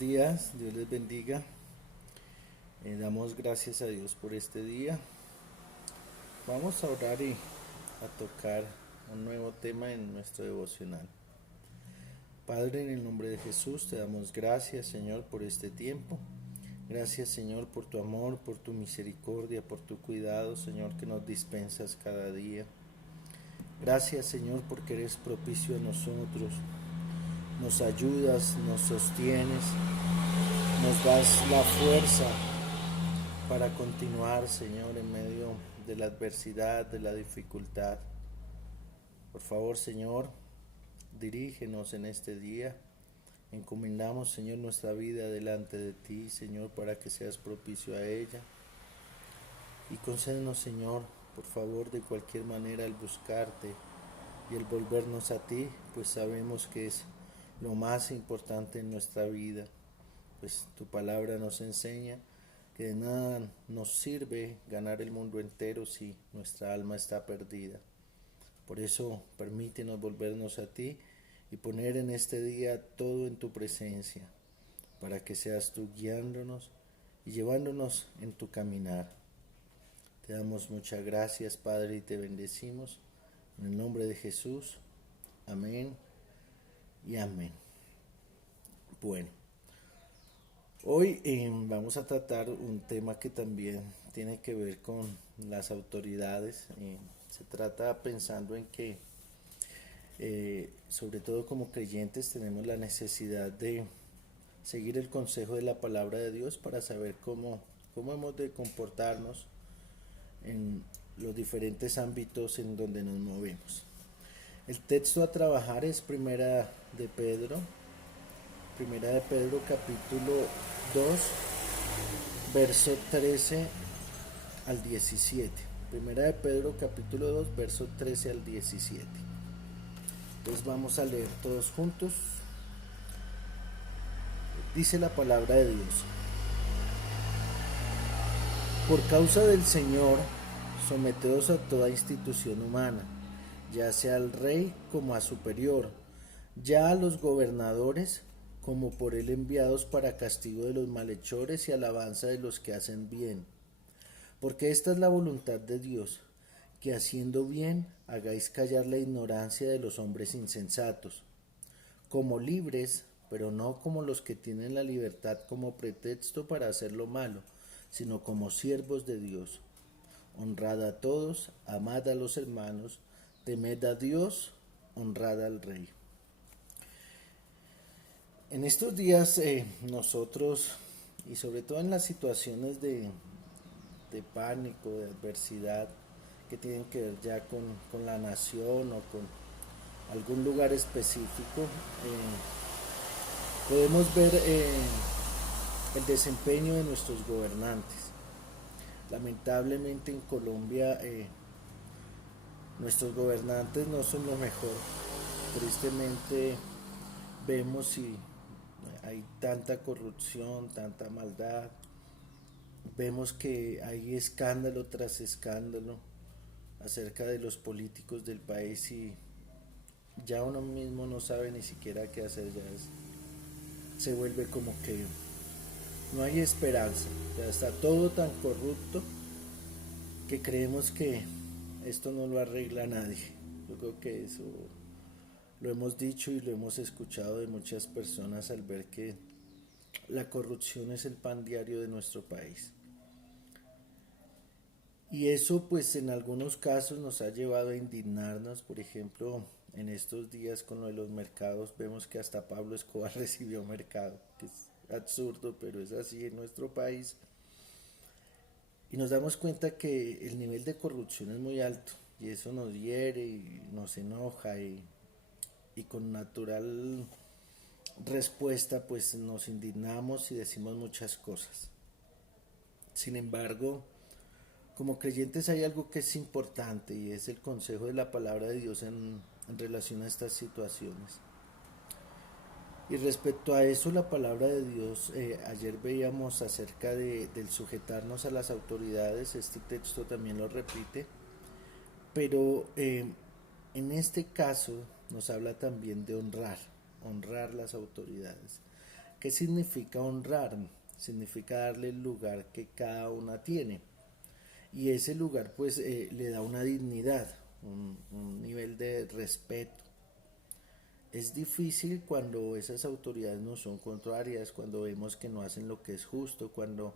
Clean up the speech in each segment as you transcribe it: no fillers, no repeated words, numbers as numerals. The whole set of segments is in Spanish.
días, Dios les bendiga. Damos gracias a Dios por este día. Vamos a orar y a tocar un nuevo tema en nuestro devocional. Padre, en el nombre de Jesús, te damos gracias, Señor, por este tiempo. Gracias, Señor, por tu amor, por tu misericordia, por tu cuidado, Señor, que nos dispensas cada día. Gracias, Señor, porque eres propicio a nosotros. Nos ayudas, nos sostienes, nos das la fuerza para continuar, Señor, en medio de la adversidad, de la dificultad. Por favor, Señor, dirígenos en este día. Encomendamos, Señor, nuestra vida delante de ti, Señor, para que seas propicio a ella. Y concédenos, Señor, por favor, de cualquier manera el buscarte y el volvernos a ti, pues sabemos que es lo más importante en nuestra vida, pues tu palabra nos enseña que de nada nos sirve ganar el mundo entero si nuestra alma está perdida. Por eso permítenos volvernos a ti y poner en este día todo en tu presencia, para que seas tú guiándonos y llevándonos en tu caminar. Te damos muchas gracias, Padre, y te bendecimos. En el nombre de Jesús. Amén y amén. Bueno, hoy vamos a tratar un tema que también tiene que ver con las autoridades. Se trata pensando en que, sobre todo como creyentes, tenemos la necesidad de seguir el consejo de la palabra de Dios para saber cómo hemos de comportarnos en los diferentes ámbitos en donde nos movemos. El texto a trabajar es Primera de Pedro capítulo 2, verso 13 al 17. Primera de Pedro capítulo 2, verso 13 al 17. Entonces vamos a leer todos juntos. Dice la palabra de Dios: por causa del Señor, someteos a toda institución humana, ya sea al rey como a superior, ya a los gobernadores como por él enviados para castigo de los malhechores y alabanza de los que hacen bien. Porque esta es la voluntad de Dios, que haciendo bien hagáis callar la ignorancia de los hombres insensatos, como libres, pero no como los que tienen la libertad como pretexto para hacer lo malo, sino como siervos de Dios. Honrad a todos, amad a los hermanos, temed a Dios, honrad al Rey. En estos días nosotros, y sobre todo en las situaciones de pánico, de adversidad, que tienen que ver ya con la nación o con algún lugar específico, podemos ver el desempeño de nuestros gobernantes. Lamentablemente en Colombia nuestros gobernantes no son lo mejor. Tristemente vemos y hay tanta corrupción, tanta maldad. Vemos que hay escándalo tras escándalo acerca de los políticos del país y ya uno mismo no sabe ni siquiera qué hacer. Se vuelve como que no hay esperanza. Ya está todo tan corrupto que creemos que esto no lo arregla nadie. Yo creo que eso lo hemos dicho y lo hemos escuchado de muchas personas al ver que la corrupción es el pan diario de nuestro país. Y eso pues en algunos casos nos ha llevado a indignarnos. Por ejemplo, en estos días con lo de los mercados vemos que hasta Pablo Escobar recibió mercado, que es absurdo, pero es así en nuestro país. Y nos damos cuenta que el nivel de corrupción es muy alto y eso nos hiere y nos enoja y con natural respuesta pues nos indignamos y decimos muchas cosas. Sin embargo, como creyentes hay algo que es importante y es el consejo de la palabra de Dios en relación a estas situaciones. Y respecto a eso, la palabra de Dios, ayer veíamos acerca del sujetarnos a las autoridades. Este texto también lo repite, pero en este caso nos habla también de honrar las autoridades. ¿Qué significa honrar? Significa darle el lugar que cada una tiene. Y ese lugar pues le da una dignidad, un nivel de respeto. Es difícil cuando esas autoridades nos son contrarias, cuando vemos que no hacen lo que es justo, cuando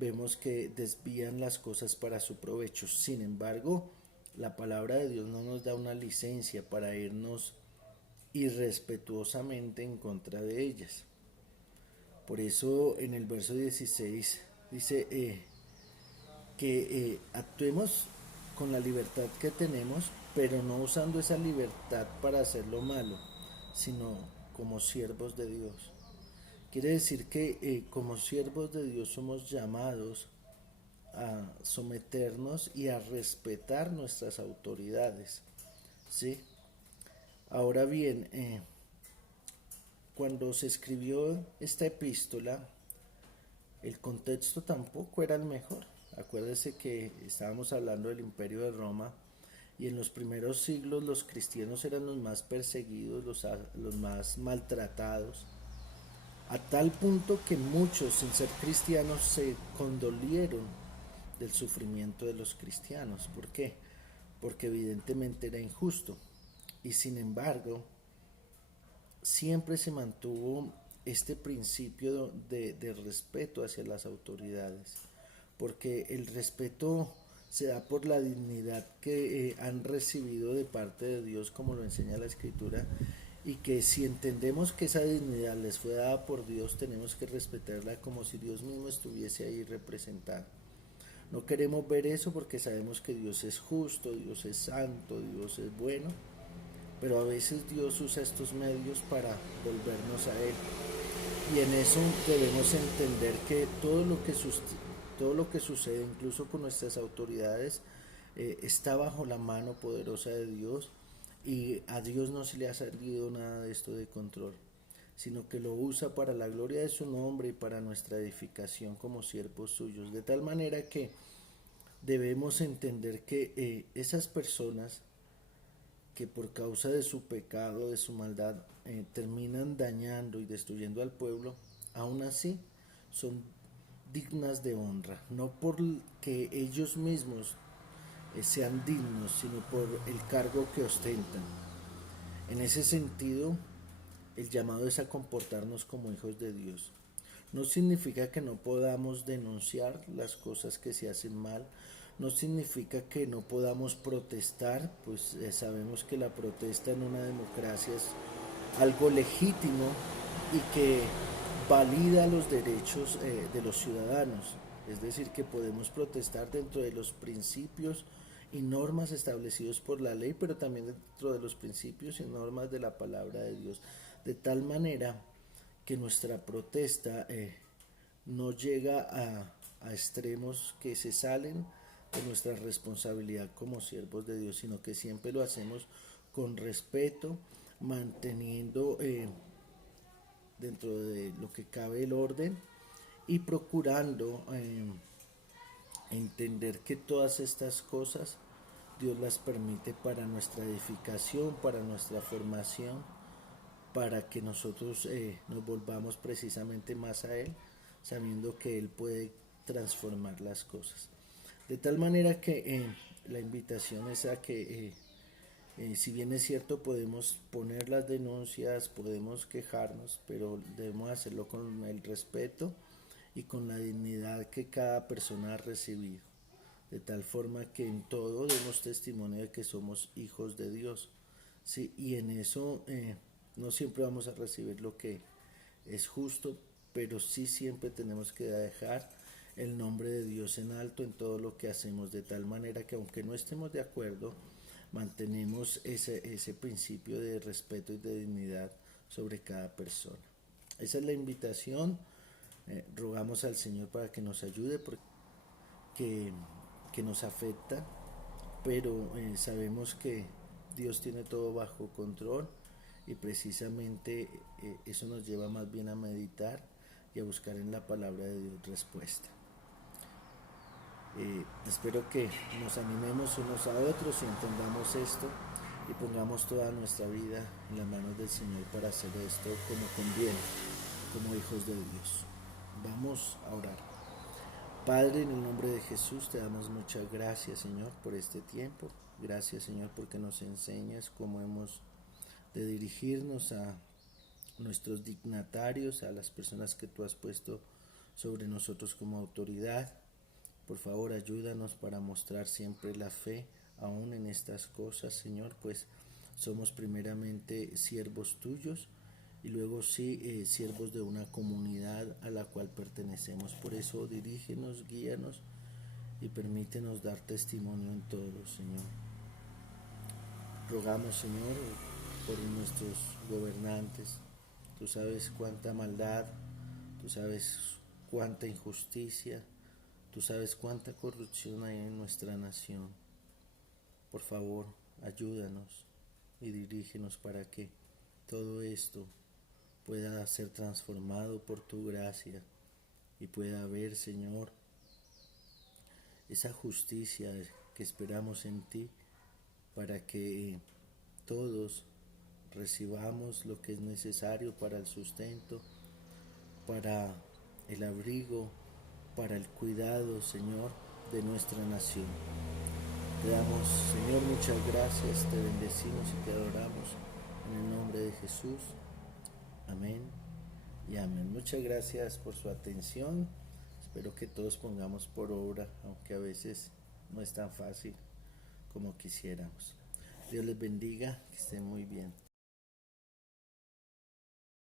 vemos que desvían las cosas para su provecho. Sin embargo, la palabra de Dios no nos da una licencia para irnos irrespetuosamente en contra de ellas. Por eso en el verso 16 dice que actuemos con la libertad que tenemos, pero no usando esa libertad para hacer lo malo, sino como siervos de Dios. Quiere decir que como siervos de Dios somos llamados a someternos y a respetar nuestras autoridades, ¿sí? Ahora bien, cuando se escribió esta epístola, el contexto tampoco era el mejor. Acuérdese que estábamos hablando del Imperio de Roma y en los primeros siglos los cristianos eran los más perseguidos, los más maltratados, a tal punto que muchos sin ser cristianos se condolieron del sufrimiento de los cristianos. ¿Por qué? Porque evidentemente era injusto. Y sin embargo, siempre se mantuvo este principio de respeto hacia las autoridades, porque el respeto se da por la dignidad que han recibido de parte de Dios, como lo enseña la Escritura, y que si entendemos que esa dignidad les fue dada por Dios, tenemos que respetarla como si Dios mismo estuviese ahí representado. No queremos ver eso porque sabemos que Dios es justo, Dios es santo, Dios es bueno, pero a veces Dios usa estos medios para volvernos a Él. Y en eso debemos entender que todo lo que sucede, incluso con nuestras autoridades, está bajo la mano poderosa de Dios, y a Dios no se le ha salido nada de esto de control, sino que lo usa para la gloria de su nombre y para nuestra edificación como siervos suyos. De tal manera que debemos entender que esas personas que por causa de su pecado, de su maldad, terminan dañando y destruyendo al pueblo, aún así son dignas de honra, no porque ellos mismos sean dignos, sino por el cargo que ostentan. En ese sentido, el llamado es a comportarnos como hijos de Dios. No significa que no podamos denunciar las cosas que se hacen mal, no significa que no podamos protestar, pues sabemos que la protesta en una democracia es algo legítimo y que valida los derechos de los ciudadanos. Es decir, que podemos protestar dentro de los principios y normas establecidos por la ley, pero también dentro de los principios y normas de la palabra de Dios, de tal manera que nuestra protesta no llega a extremos que se salen de nuestra responsabilidad como siervos de Dios, sino que siempre lo hacemos con respeto, manteniendo dentro de lo que cabe el orden y procurando entender que todas estas cosas Dios las permite para nuestra edificación, para nuestra formación, para que nosotros nos volvamos precisamente más a Él, sabiendo que Él puede transformar las cosas. De tal manera que la invitación es a que, si bien es cierto, podemos poner las denuncias, podemos quejarnos, pero debemos hacerlo con el respeto y con la dignidad que cada persona ha recibido, de tal forma que en todo demos testimonio de que somos hijos de Dios, ¿sí? Y en eso no siempre vamos a recibir lo que es justo, pero sí siempre tenemos que dejar el nombre de Dios en alto en todo lo que hacemos, de tal manera que aunque no estemos de acuerdo, mantenemos ese principio de respeto y de dignidad sobre cada persona. Esa es la invitación. Rogamos al Señor para que nos ayude, porque que nos afecta, pero sabemos que Dios tiene todo bajo control, y precisamente eso nos lleva más bien a meditar y a buscar en la palabra de Dios respuesta. Espero que nos animemos unos a otros y entendamos esto y pongamos toda nuestra vida en las manos del Señor para hacer esto como conviene. como hijos de Dios. Vamos a orar. Padre, en el nombre de Jesús te damos muchas gracias, Señor, por este tiempo. Gracias, Señor, porque nos enseñas cómo hemos de dirigirnos a nuestros dignatarios, a las personas que tú has puesto sobre nosotros como autoridad. Por favor, ayúdanos para mostrar siempre la fe aún en estas cosas, Señor, pues somos primeramente siervos tuyos y luego sí siervos de una comunidad a la cual pertenecemos. Por eso dirígenos, guíanos y permítenos dar testimonio en todo, Señor. Rogamos, Señor, por nuestros gobernantes. Tú sabes cuánta maldad, tú sabes cuánta injusticia, tú sabes cuánta corrupción hay en nuestra nación. Por favor, ayúdanos y dirígenos para que todo esto pueda ser transformado por tu gracia y pueda haber, Señor, esa justicia que esperamos en ti para que todos recibamos lo que es necesario para el sustento, para el abrigo, para el cuidado, Señor, de nuestra nación. Te damos, Señor, muchas gracias, te bendecimos y te adoramos en el nombre de Jesús. Amén y amén. Muchas gracias por su atención. Espero que todos pongamos por obra, aunque a veces no es tan fácil como quisiéramos. Dios les bendiga, que estén muy bien.